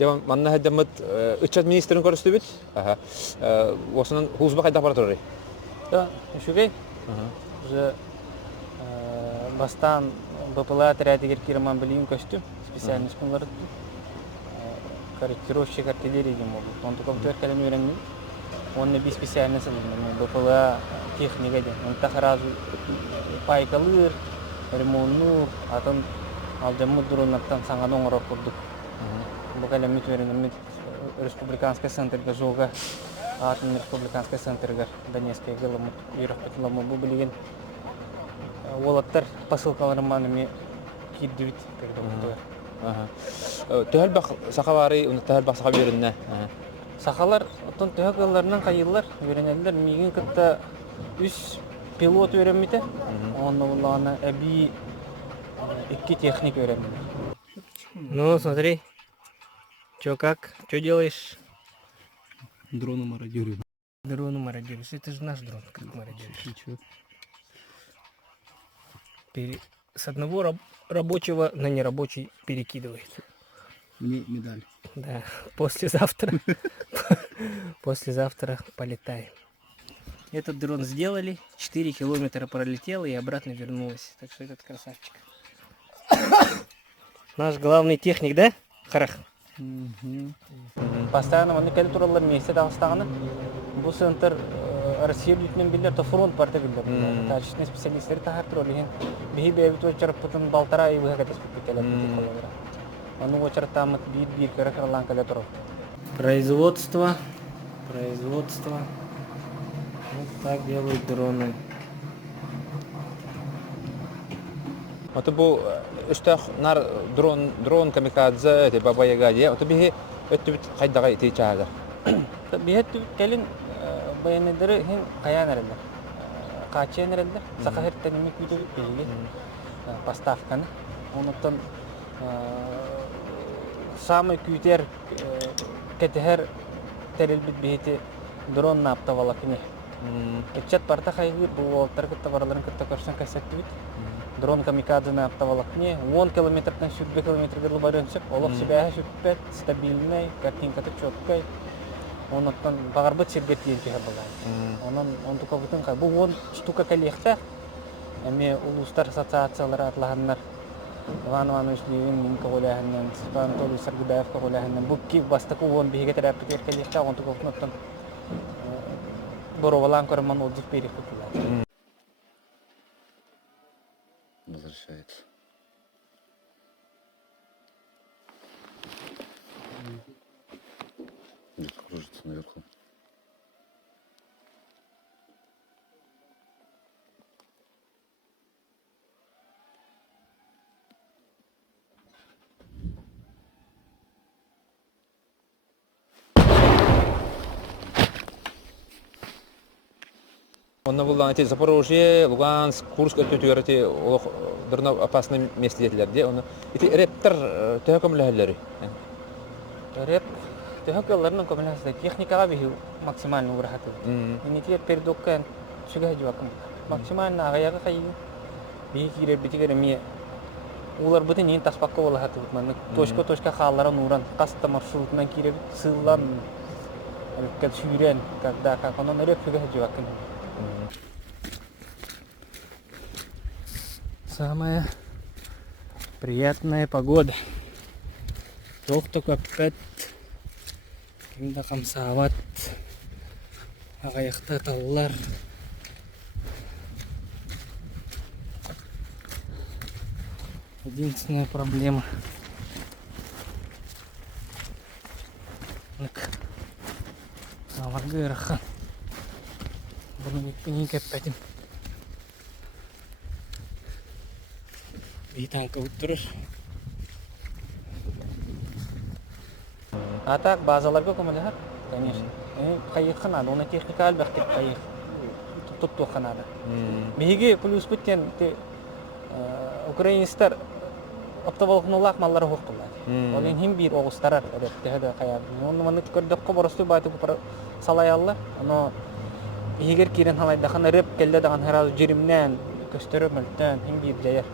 Devam manna heddemet üçet ministerin körüstü bit. Aha. Osunun huzba kayda aparatorı. Да, шугай. Уже бастан БПЛА отряде кирман билин костюм, специальный скунлар. Корректировщик артиллерии могут. Он только в калем уверен. Он не специально садится. БПЛА техника. Он так сразу пайкалыр, ремонтнур, а там алдемут дурунаттан саңадан орап курдук. Бу калем уверен. Республиканский центр газога. Атом республиканский центрга Донецкий гылымы юрактылымы бу билген олаттар посылкаларыманы киддибит пердемтер. Төһәл бак сахавары, уны төһәл бак саха беренне. Сахалар отон төһәгәлләрнән кайыллар, өйрәнәләр. Мигин кытта 3 пилот өйрәнмите. Онларны әби 2 техник өйрәнмиләр. Ну, смотри. Чё как? Чё делаешь? Дроны мародеры. Дрон мародеры. Это же наш дрон, как мародеры. С одного рабочего на нерабочий перекидывает. Мне медаль. Да, послезавтра. Послезавтра полетаем. Этот дрон сделали, 4 километра пролетела и обратно вернулась. Так что этот красавчик. Наш главный техник, да? Харах. Постоянно они кәлі туралар месте дағыстағаны. Бұл центр Россия бүтінен білдер, то фронт барда білдер. Тәжішіне специалисттері тағар тұролеген. Бейі бәйбіт өчіріп бұтын балтара айвыға кәтес бүткелер. Оны өчіріп тамыт бір кәрі қырылан кәлі тұрып. Производство. Вот так делают дроны. Аты бу үстәх нар дрон камикадзе те баба яга дия. Аты бихи өттүбит кайдага ити чаага. Бейет кәлін баянедері хен қаян әрелдер. Қачен әрелдер. Сақа херттенімі күйтіп бейге поставканы. Онықтан самый күйтер кәтігер тәрелбіт бейеті дрон напта валакыне. Этчат парта қайғы бұл олттар күтті бараларын күтті көрсен кәсетті бит. Дрон камикадзе напта валакыне. 10 километрден 40 километр барыншық. Олық себәхі шүтпәт, стабильный, картинкаты чөткай. Онықтан бағарбыт сергет еңкеге болай. Он тука бұтын қай. Бұл 10 штука кәлеқті. Әме ұлыстар ассоциациялары атлағанлар. Иван Иванович Левин, Минка Голяханнан, Степан Анатолий Саргудаевка Голяханнан. Бұл кеп бастықы 10 бейге тәрәппетер кәлеқті. Он тука бұтын боровалан көріман отзыв берек бұтылар. Возвращается. Где-то кружится наверху. Онна булдан эти Запорожье, Луганск, Курск өтөтүгөрти ол дурна опасный месте детилерде. Оны эти рептер төкөмләһәләре. Реп төһәкәлләрнең комбинациясы техникага бихи максимально урахаты. Инете передоккан шуга җавакым. Максимально агаяга кайы. Бихи кире битигере ми улар бутын ин таспакка була хаты. Мен точка халлары нуран каста маршрутынан кире сыллан. Алкат шүрен когда как он реп шуга җавакым. Самая приятная погода. Тоқты көппет. Кімді қамсават. Ағаяқта талылар. Единственная проблема. Аварга ирахан. Bunu bir köppedim. Bir tanka oturur. А так базаларга көмөлөр, конечно. Кайыккан ада, оны техника албакты кайык. Тутту ханада. Биги плюс бүттен украинстар оптоволокнулак маллары хоктулар. Олен хим бир огустарар эдетте кая. Оны маны көрдөк коборосту байтып салаяллар. Аны егер кирен халайдахан реп келде даган herhalde жеримнен көстөрөмөлтөн хим бир жаяр.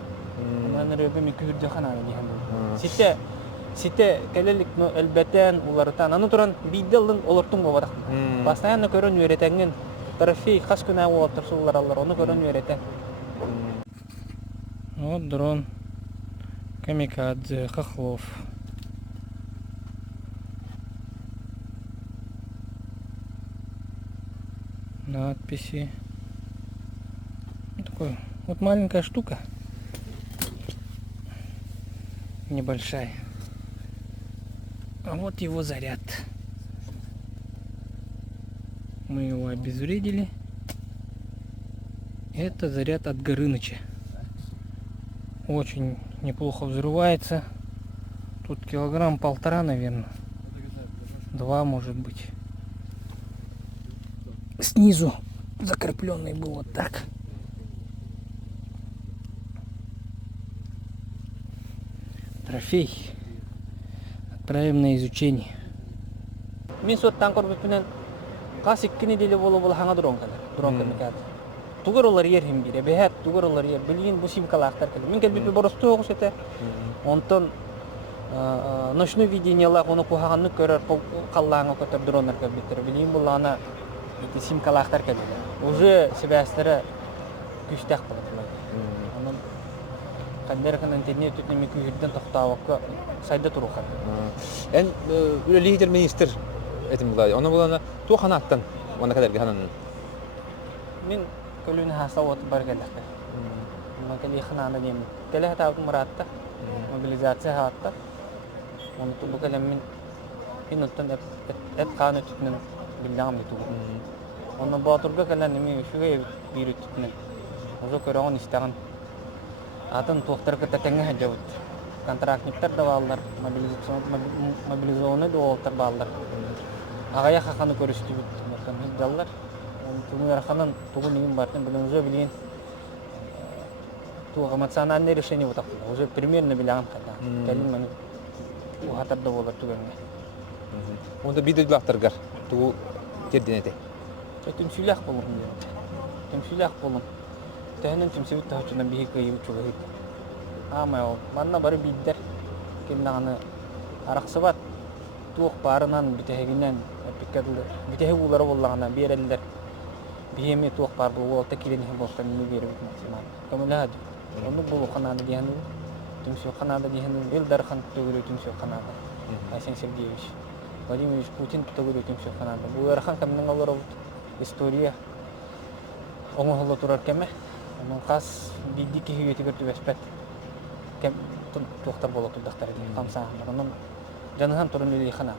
Маны ребе ми күрдө ханада дигән. Сите Сите келелик ну элбетен уларытан аны туран бидделдин олортун бобадак. Постоянно көрөн үйретенген трофей хас күнә улар сулар алар оны көрөн үйретен. Вот дрон Камикадзе Хохлов. Надписи. Такой вот маленькая штука. Небольшая. А вот его заряд. Мы его обезвредили. Это заряд от Горыныча. Очень неплохо взрывается. Тут килограмм 1,5, наверное. 2, может быть. Снизу закрепленный был вот так. Трофей. Отправим на изучение. Мен соттан көрбөт менен кас 2 неделе боло хаңа дрон камикадзе. Тугар олар ерхим бире, бехет тугар олар ер, билген бу симкалактар келе. Мен келбепе боросту огус ете. Онтон ночной видениялар оны кухаганны көрөр, каллаңа көтөр дроннар келбеттер. Билген булана эти симкалактар келе. Уже себәстәре күчтәк булат. Анын кандерхан интернет үтнеме күрдән тохтавакка сайда турухар. En лидер министр этим булай. Оны булана ту ханаттан. Оны кадәрге ханан. Мен көлүнө хасават бар келдек. Макали хананы дем. Келе хатабы муратта. Мобилизация хатта. Оны тубу келемин инуттан эт каны түтнен билдам биту. Оны батырга келен неме шуга бирү түтнен. Озо көрөгөн истаган атын тоқтарга тәтеңе хаҗабыт. Контрактниктер да балдар, мобилизованный да олтар балдар. Агая хаканы көрүштү бит. Мактан жаллар. Туну ярханан тугу нигин бартын билен уже билген тугу эмоциональное решение вот так. Уже примерно билган када. Келин мен у хатарда болор тугенге. Онда биделактаргар ту терденете. Темсүлях болом. Темсүлях болом. Тәһнен темсүлт тахчынан бихи кыйып чугы. Амао манна бары биддер. Киннаны араксыбат тук барынан битегинен пиккадлы. Битеги улары боллагана берелдер. Бихеме тук бар бул та килен болсам не берип максимал. Камалад. Оны бул канада дияны. Темсү канада дияны элдар хан төгүрө темсү канада. Асен Сергеевич. Владимирович Путин төгүрө темсү канада. Бул архан камнын алары история. Оңоло турар кеме. Onun kas biddi ki hüyeti götü vespet. Kem tuhtар болот турдактар. Камса. Onun canıhan turun dedi xana.